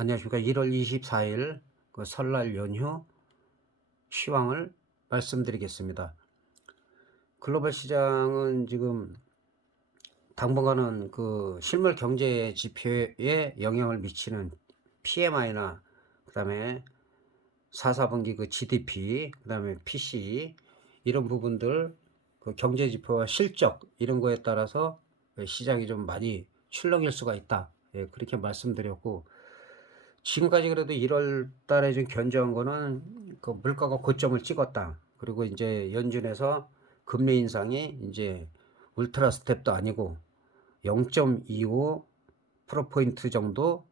안녕하십니까. 1월 24일 그 설날 연휴 시황을 말씀드리겠습니다. 글로벌 시장은 지금 당분간은 그 실물 경제 지표에 영향을 미치는 PMI나 그다음에 4분기 그 GDP, 그다음에 PCE 이런 부분들 그 경제 지표와 실적 이런 거에 따라서 시장이 좀 많이 출렁일 수가 있다. 예, 그렇게 말씀드렸고, 지금까지 그래도 1월 달에 좀 견조한 거는 그 물가가 고점을 찍었다. 그리고 이제 연준에서 금리 인상이 이제 울트라 스텝도 아니고 0.25% 정도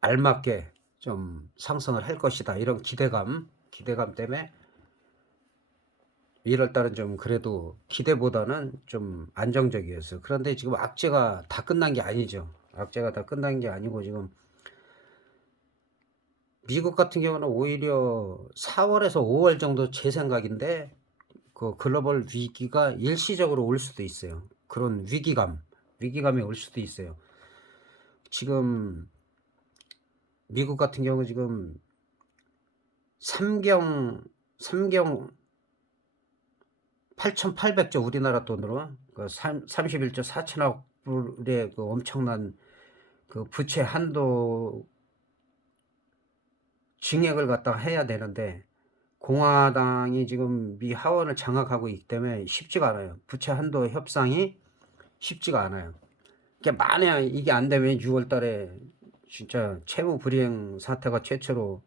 알맞게 좀 상승을 할 것이다. 이런 기대감 때문에 1월 달은 좀 그래도 기대보다는 좀 안정적이었어요. 그런데 지금 악재가 다 끝난 게 아니죠. 악재가 다 끝난 게 아니고 지금 미국 같은 경우는 오히려 4월에서 5월 정도 제 생각인데 그 글로벌 위기가 일시적으로 올 수도 있어요. 그런 위기감이 올 수도 있어요. 지금 미국 같은 경우 지금 삼경 8,800조 우리나라 돈으로 그 31조 4천억 불의 그 엄청난 그 부채 한도 증액을 갖다가 해야 되는데 공화당이 지금 미 하원을 장악하고 있기 때문에 쉽지가 않아요. 부채 한도 협상이 쉽지가 않아요. 이게 만약 이게 안 되면 6월 달에 진짜 채무 불이행 사태가 최초로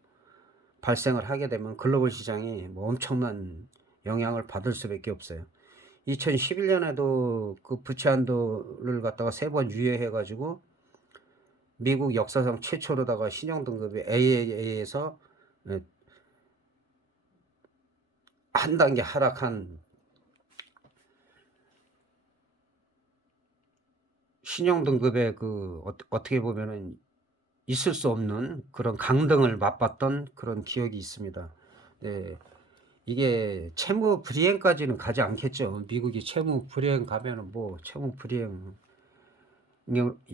발생을 하게 되면 글로벌 시장이 뭐 엄청난 영향을 받을 수밖에 없어요. 2011년에도 그 부채 한도를 갖다가 3번 유예해 가지고 미국 역사상 최초로다가 신용등급이 AAA에서 한 단계 하락한 신용등급의 그 어떻게 보면은 있을 수 없는 그런 강등을 맛봤던 그런 기억이 있습니다. 네, 이게 채무 불이행까지는 가지 않겠죠. 미국이 채무 불이행 가면은 뭐 채무 불이행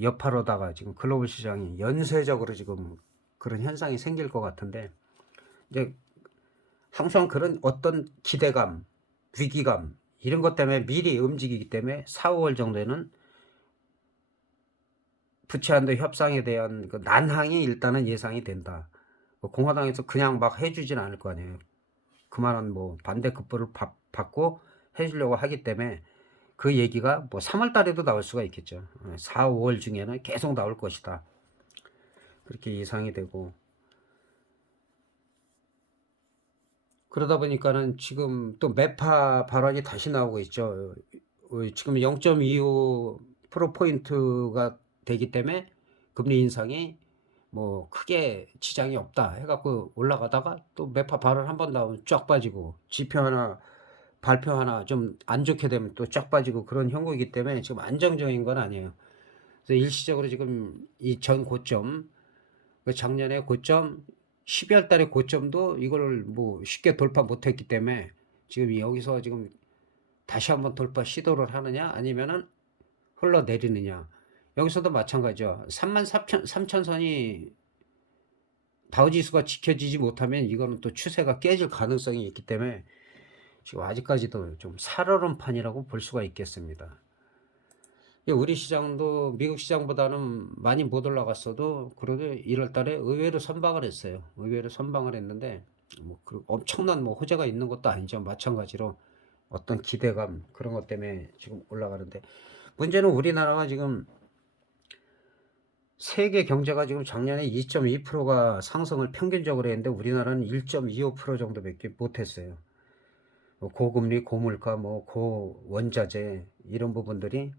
여파로다가 지금 글로벌 시장이 연쇄적으로 지금 그런 현상이 생길 것 같은데, 이제 항상 그런 어떤 기대감, 위기감 이런 것 때문에 미리 움직이기 때문에 4, 5월 정도에는 부채한도 협상에 대한 그 난항이 일단은 예상이 된다. 공화당에서 그냥 막 해주진 않을 거 아니에요. 그만한 뭐 반대급부를 받고 해주려고 하기 때문에 그 얘기가 뭐 3월 달에도 나올 수가 있겠죠. 4, 5월 중에는 계속 나올 것이다. 그렇게 예상이 되고, 그러다 보니까는 지금 또 매파 발언이 다시 나오고 있죠. 지금 0.25%포인트가 되기 때문에 금리 인상이 뭐 크게 지장이 없다 해갖고 올라가다가 또 매파 발언 한 번 나오면 쫙 빠지고, 지표 하나 발표 하나 좀 안 좋게 되면 또 쫙 빠지고, 그런 형국이기 때문에 지금 안정적인 건 아니에요. 그래서 일시적으로 지금 이 전 고점, 그 작년에 고점 12월 달에 고점도 이걸 뭐 쉽게 돌파 못했기 때문에 지금 여기서 지금 다시 한번 돌파 시도를 하느냐 아니면은 흘러내리느냐, 여기서도 마찬가지죠. 3만 3천 선이 다우지수가 지켜지지 못하면 이거는 또 추세가 깨질 가능성이 있기 때문에 지금 아직까지도 좀 살얼음판이라고 볼 수가 있겠습니다. 우리 시장도 미국 시장보다는 많이 못 올라갔어도 그래도 1월 달에 의외로 선방을 했어요. 의외로 선방을 했는데 뭐 엄청난 뭐 호재가 있는 것도 아니죠. 마찬가지로 어떤 기대감 그런 것 때문에 지금 올라가는데, 문제는 우리나라가 지금 세계 경제가 지금 작년에 2.2%가 상승을 평균적으로 했는데 우리나라는 1.25% 정도밖에 못했어요. 고금리, 고물가, 뭐 고원자재 이런 부분들이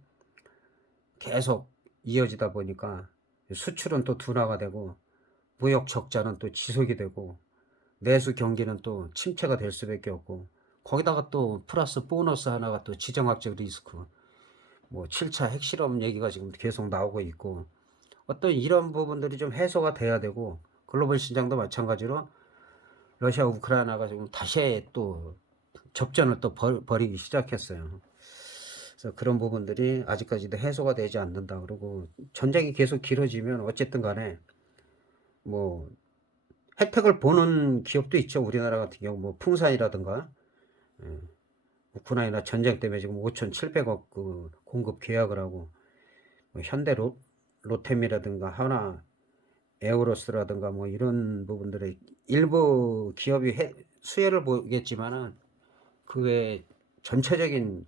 계속 이어지다 보니까 수출은 또 둔화가 되고 무역 적자는 또 지속이 되고 내수 경기는 또 침체가 될 수밖에 없고, 거기다가 또 플러스 보너스 하나가 또 지정학적 리스크, 뭐 7차 핵실험 얘기가 지금 계속 나오고 있고, 어떤 이런 부분들이 좀 해소가 돼야 되고, 글로벌 시장도 마찬가지로 러시아 우크라이나가 지금 다시 또 접전을 또 벌이기 시작했어요. 그래서 그런 부분들이 아직까지도 해소가 되지 않는다. 그리고 전쟁이 계속 길어지면 어쨌든 간에 뭐 혜택을 보는 기업도 있죠. 우리나라 같은 경우 뭐 풍산이라든가 예, 우크라이나 전쟁 때문에 지금 5,700억 그 공급 계약을 하고 뭐 현대 로템이라든가 하나 에어로스라든가 뭐 이런 부분들의 일부 기업이 수혜를 보겠지만은 그 외에 전체적인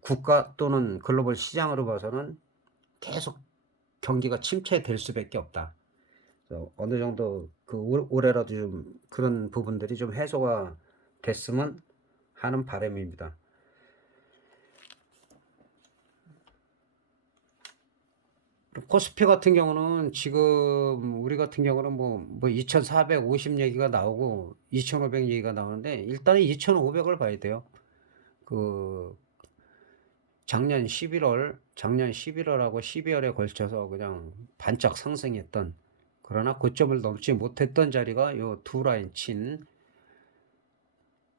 국가 또는 글로벌 시장으로 봐서는 계속 경기가 침체될 수밖에 없다. 그래서 어느 정도 그 올해라도 좀 그런 부분들이 좀 해소가 됐으면 하는 바람입니다. 코스피 같은 경우는 지금 우리 같은 경우는 뭐 2450 얘기가 나오고 2500 얘기가 나오는데 일단은 2500을 봐야 돼요. 그 작년 11월하고 12월에 걸쳐서 그냥 반짝 상승했던, 그러나 고점을 넘지 못했던 자리가 요 두 라인 친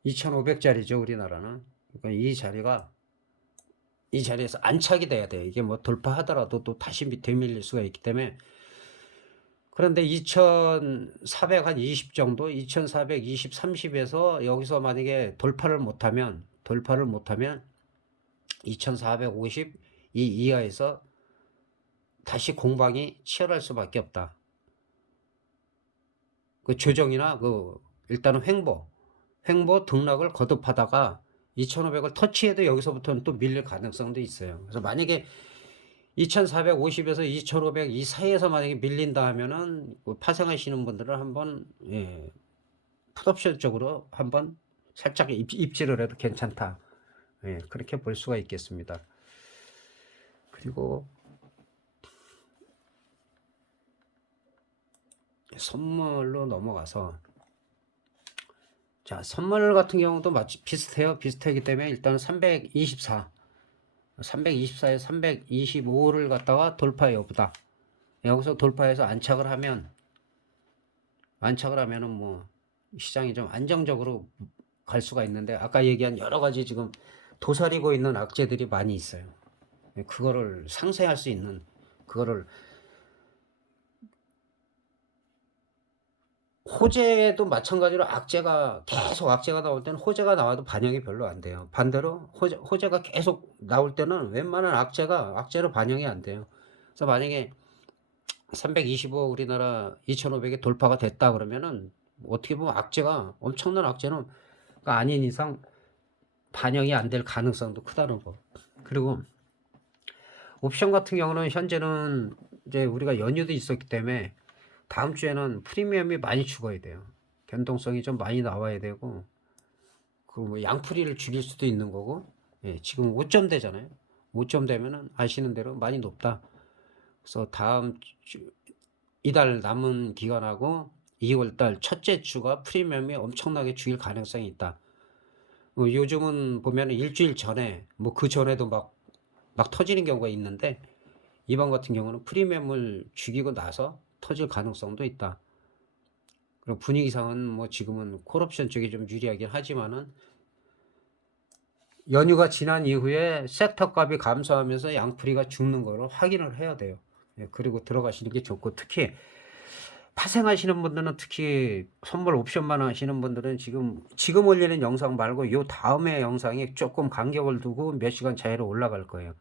2500짜리죠, 우리나라는. 그러니까 이 자리에서 안착이 돼야 돼요. 이게 뭐 돌파하더라도 또 다시 되밀릴 수가 있기 때문에. 그런데 2400 한 20 정도, 2420, 30에서 여기서 만약에 돌파를 못하면 2450 이 이하에서 다시 공방이 치열할 수밖에 없다. 그 조정이나 일단은 횡보 등락을 거듭하다가 2500을 터치해도 여기서부터는 또 밀릴 가능성도 있어요. 그래서 만약에 2450에서 2500 이 사이에서 만약에 밀린다 하면은 파생하시는 분들은 한번 풋옵션 쪽으로 한번 살짝 입질을 해도 괜찮다. 그렇게 볼 수가 있겠습니다. 그리고 선물로 넘어가서, 자, 선물 같은 경우도 마치 비슷하기 때문에 일단 324에서 325를 갖다가 돌파 여부다. 여기서 돌파해서 안착을 하면은 뭐 시장이 좀 안정적으로 갈 수가 있는데, 아까 얘기한 여러 가지 지금 도사리고 있는 악재들이 많이 있어요. 그거를 상쇄할 수 있는, 그거를 호재도 마찬가지로 계속 악재가 나올 때는 호재가 나와도 반영이 별로 안 돼요. 반대로 호재가 계속 나올 때는 웬만한 악재로 반영이 안 돼요. 그래서 만약에 325 우리나라 2500에 돌파가 됐다 그러면은 어떻게 보면 엄청난 악재는 아닌 이상 반영이 안 될 가능성도 크다는 거. 그리고 옵션 같은 경우는 현재는 이제 우리가 연휴도 있었기 때문에 다음 주에는 프리미엄이 많이 죽어야 돼요. 변동성이 좀 많이 나와야 되고, 뭐 양풀이를 죽일 수도 있는 거고, 지금 5점 되잖아요. 5점 되면은 아시는 대로 많이 높다. 그래서 이달 남은 기간하고 2월달 첫째 주가 프리미엄이 엄청나게 죽일 가능성이 있다. 요즘은 보면 일주일 전에, 뭐 그 전에도 막 터지는 경우가 있는데, 이번 같은 경우는 프리미엄을 죽이고 나서 터질 가능성도 있다. 그리고 분위기상은 뭐 지금은 콜옵션 쪽이 좀 유리하긴 하지만은 연휴가 지난 이후에 섹터 값이 감소하면서 양풀이가 죽는 거를 확인을 해야 돼요. 그리고 들어가시는 게 좋고, 특히 파생하시는 분들은, 특히 선물 옵션만 하시는 분들은 지금 올리는 영상 말고 요 다음에 영상이 조금 간격을 두고 몇 시간 차이로 올라갈 거예요.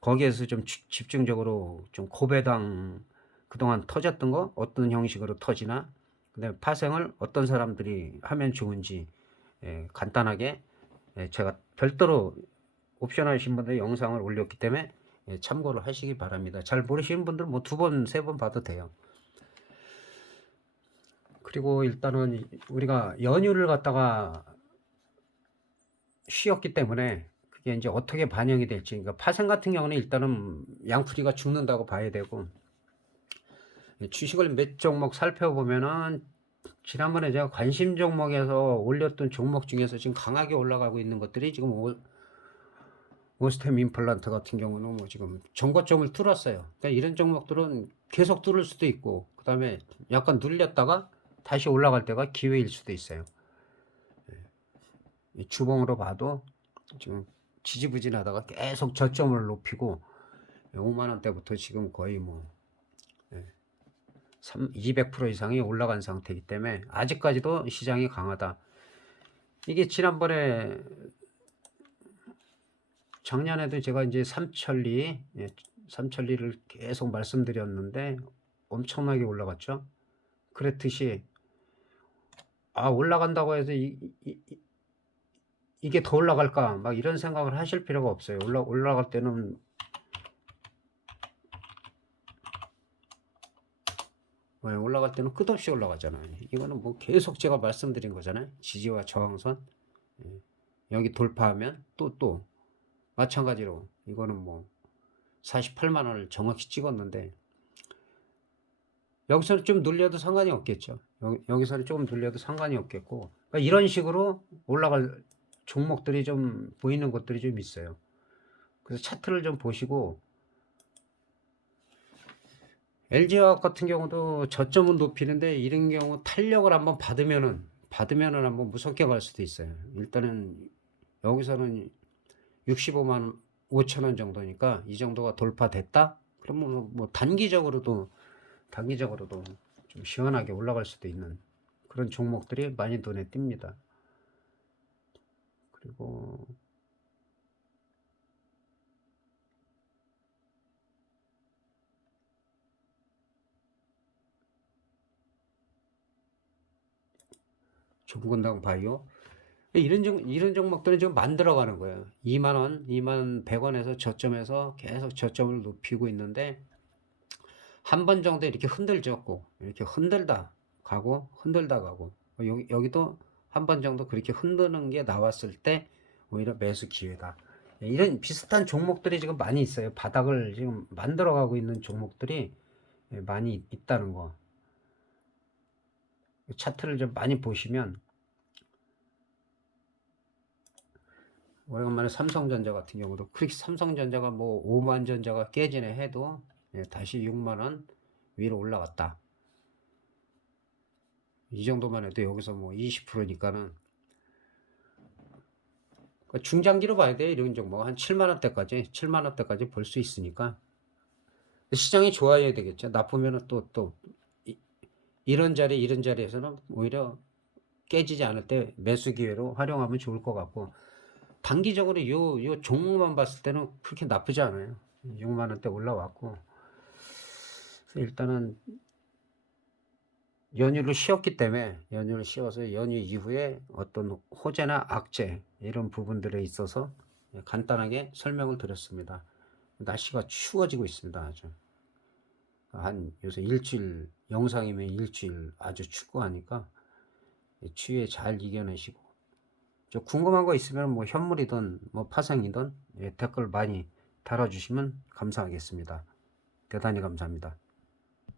거기에서 좀 집중적으로 좀 고배당 그동안 터졌던 거 어떤 형식으로 터지나, 그다음에 파생을 어떤 사람들이 하면 좋은지 간단하게 제가 별도로 옵션 하신 분들 영상을 올렸기 때문에 참고를 하시기 바랍니다. 잘 모르시는 분들은 뭐 2번, 3번 봐도 돼요. 그리고 일단은 우리가 연휴를 갖다가 쉬었기 때문에 그게 이제 어떻게 반영이 될지, 그러니까 파생 같은 경우는 일단은 양풀이가 죽는다고 봐야 되고, 주식을 몇 종목 살펴보면은 지난번에 제가 관심 종목에서 올렸던 종목 중에서 지금 강하게 올라가고 있는 것들이 지금 오스템 임플란트 같은 경우는 뭐 지금 전고점을 뚫었어요. 그러니까 이런 종목들은 계속 뚫을 수도 있고, 그 다음에 약간 눌렸다가 다시 올라갈 때가 기회일 수도 있어요. 주봉으로 봐도 지금 지지부진하다가 계속 저점을 높이고 5만원대부터 지금 거의 뭐 200% 이상이 올라간 상태이기 때문에 아직까지도 시장이 강하다. 이게 지난번에 작년에도 제가 이제 삼천리, 삼천리를 계속 말씀드렸는데 엄청나게 올라갔죠. 그랬듯이 올라간다고 해서 이게 더 올라갈까 막 이런 생각을 하실 필요가 없어요. 올라갈 때는 올라갈 때는 끝없이 올라가잖아요. 이거는 뭐 계속 제가 말씀드린 거잖아요. 지지와 저항선. 여기 돌파하면 또 마찬가지로 이거는 뭐 48만 원을 정확히 찍었는데 여기서는 좀 눌려도 상관이 없겠죠. 여기서는 조금 눌려도 상관이 없겠고, 그러니까 이런 식으로 올라갈 종목들이 좀 보이는 것들이 좀 있어요. 그래서 차트를 좀 보시고, LG화학 같은 경우도 저점은 높이는데 이런 경우 탄력을 한번 받으면은 한번 무섭게 갈 수도 있어요. 일단은 여기서는 65만 5천 원 정도니까 이 정도가 돌파됐다? 그러면 뭐 단기적으로도 좀 시원하게 올라갈 수도 있는 그런 종목들이 많이 눈에 띕니다. 그리고 종근당 바이오 이런 종목들은 좀 만들어가는 거예요. 2만 원, 2만 100원에서 저점에서 계속 저점을 높이고 있는데 한 번 정도 이렇게 흔들죠. 꼭 이렇게 흔들다 가고 여기도 한 번 정도 그렇게 흔드는 게 나왔을 때 오히려 매수 기회다. 이런 비슷한 종목들이 지금 많이 있어요. 바닥을 지금 만들어가고 있는 종목들이 많이 있다는 거. 차트를 좀 많이 보시면 오래간만에 삼성전자 같은 경우도 그렇게 삼성전자가 뭐 5만 전자가 깨지네 해도 다시 6만 원 위로 올라갔다. 이 정도만 해도 여기서 뭐 20%니까는 중장기로 봐야 돼. 이런 종목 한 7만 원대까지 볼 수 있으니까 시장이 좋아야 되겠죠. 나쁘면은 또 이런 자리에서는 오히려 깨지지 않을 때 매수 기회로 활용하면 좋을 것 같고, 단기적으로 요 종목만 봤을 때는 그렇게 나쁘지 않아요. 6만 원대 올라왔고, 일단은 연휴를 쉬어서 연휴 이후에 어떤 호재나 악재 이런 부분들에 있어서 간단하게 설명을 드렸습니다. 날씨가 추워지고 있습니다. 아주 한 요새 일주일, 영상이면 일주일 아주 춥고 하니까 추위에 잘 이겨내시고, 저 궁금한 거 있으면 뭐 현물이든 뭐 파생이든 댓글 많이 달아주시면 감사하겠습니다. 대단히 감사합니다.